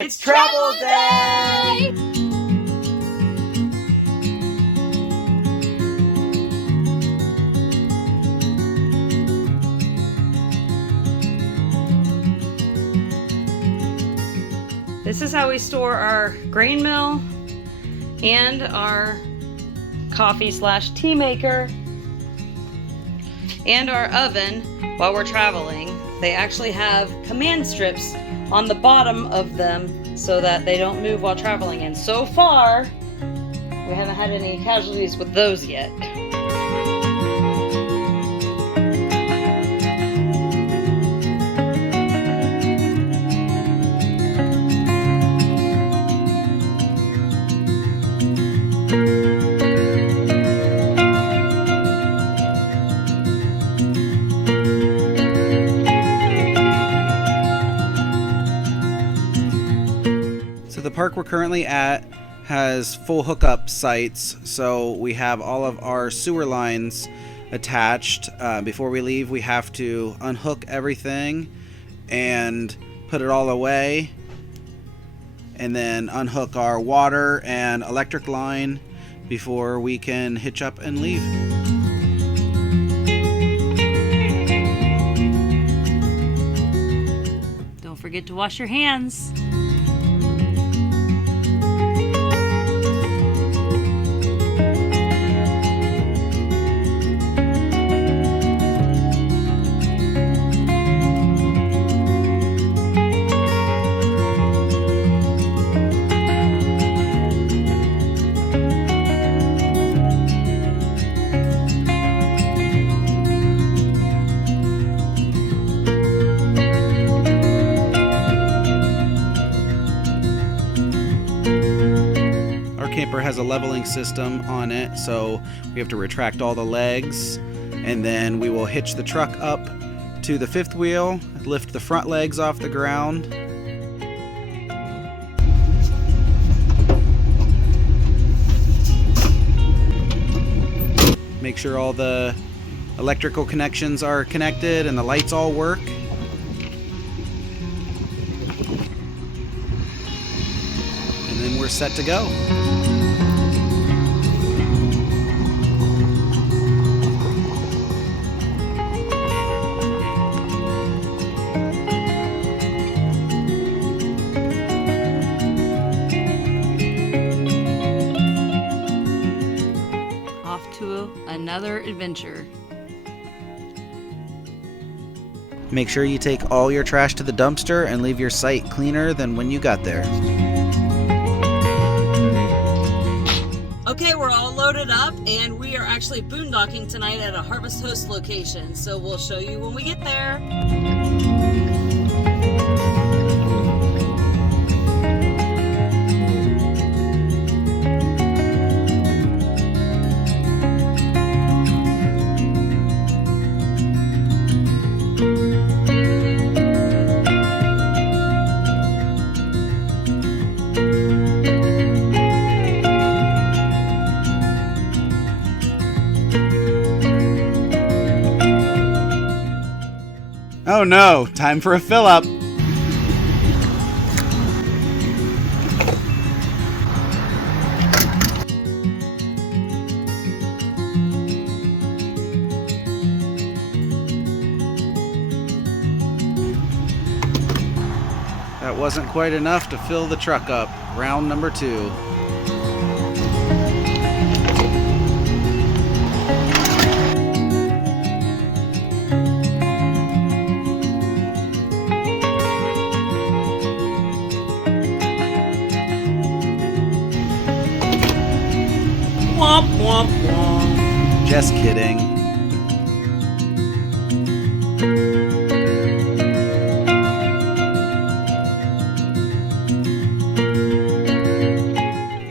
It's travel day! This is how we store our grain mill and our coffee/tea maker and our oven while we're traveling. They actually have command strips on the bottom of them so that they don't move while traveling. And so far, we haven't had any casualties with those yet. The park we're currently at has full hookup sites, so we have all of our sewer lines attached. Before we leave, we have to unhook everything and put it all away, and then unhook our water and electric line before we can hitch up and leave. Don't forget to wash your hands. Camper has a leveling system on it, so we have to retract all the legs, and then we will hitch the truck up to the fifth wheel, lift the front legs off the ground. Make sure all the electrical connections are connected and the lights all work. And then we're set to go. To another adventure. Make sure you take all your trash to the dumpster and leave your site cleaner than when you got there. Okay, we're all loaded up and we are actually boondocking tonight at a Harvest Host location, so we'll show you when we get there. Oh no, time for a fill up. That wasn't quite enough to fill the truck up. Round number 2. Womp womp womp. Just kidding.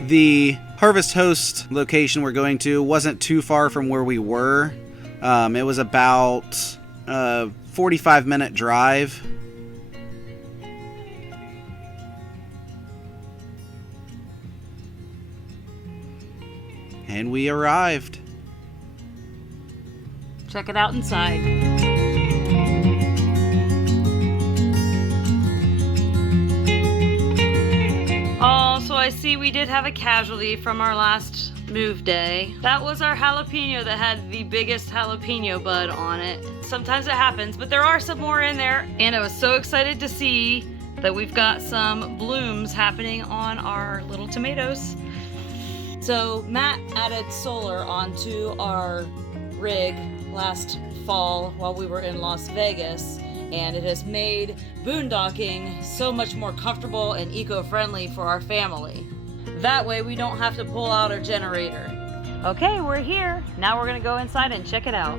The Harvest Host location we're going to wasn't too far from where we were. It was about a 45-minute drive. And we arrived. Check it out inside. see we did have a casualty from our last move day. That was our jalapeno that had the biggest jalapeno bud on it. Sometimes it happens, but there are some more in there. And I was so excited to see that we've got some blooms happening on our little tomatoes. So Matt added solar onto our rig last fall while we were in Las Vegas, and it has made boondocking so much more comfortable and eco-friendly for our family. That way we don't have to pull out our generator. Okay, we're here. Now we're gonna go inside and check it out.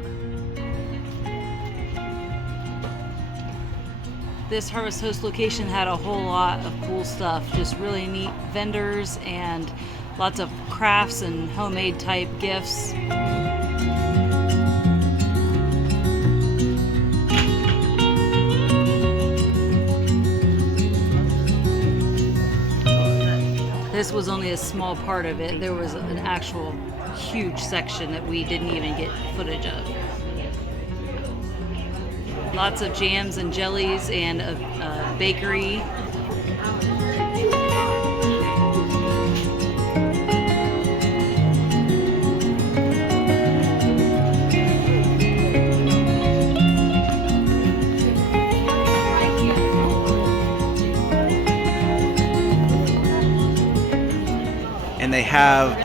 This Harvest Host location had a whole lot of cool stuff, just really neat vendors and lots of crafts and homemade type gifts. This was only a small part of it. There was an actual huge section that we didn't even get footage of. Lots of jams and jellies and a bakery. And they have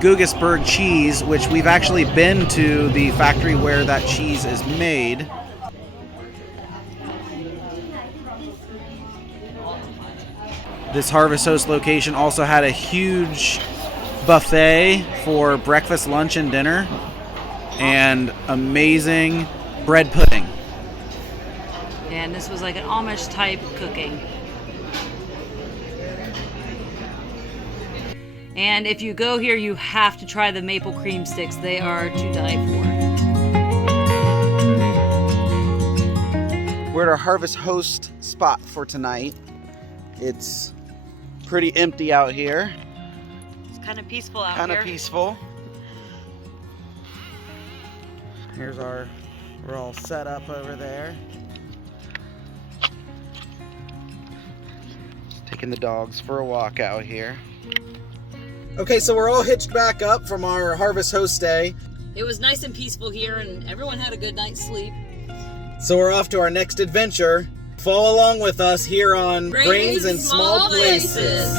Gugisberg cheese, which we've actually been to the factory where that cheese is made. This Harvest Host location also had a huge buffet for breakfast, lunch, and dinner, and amazing bread pudding. And this was like an Amish type cooking. And if you go here, you have to try the maple cream sticks. They are to die for. We're at our Harvest Host spot for tonight. It's pretty empty out here. It's kind of peaceful out here. Kind of peaceful. We're all set up over there. Just taking the dogs for a walk out here. Okay, so we're all hitched back up from our Harvest Host day. It was nice and peaceful here, and everyone had a good night's sleep. So we're off to our next adventure. Follow along with us here on Grains in Small Places.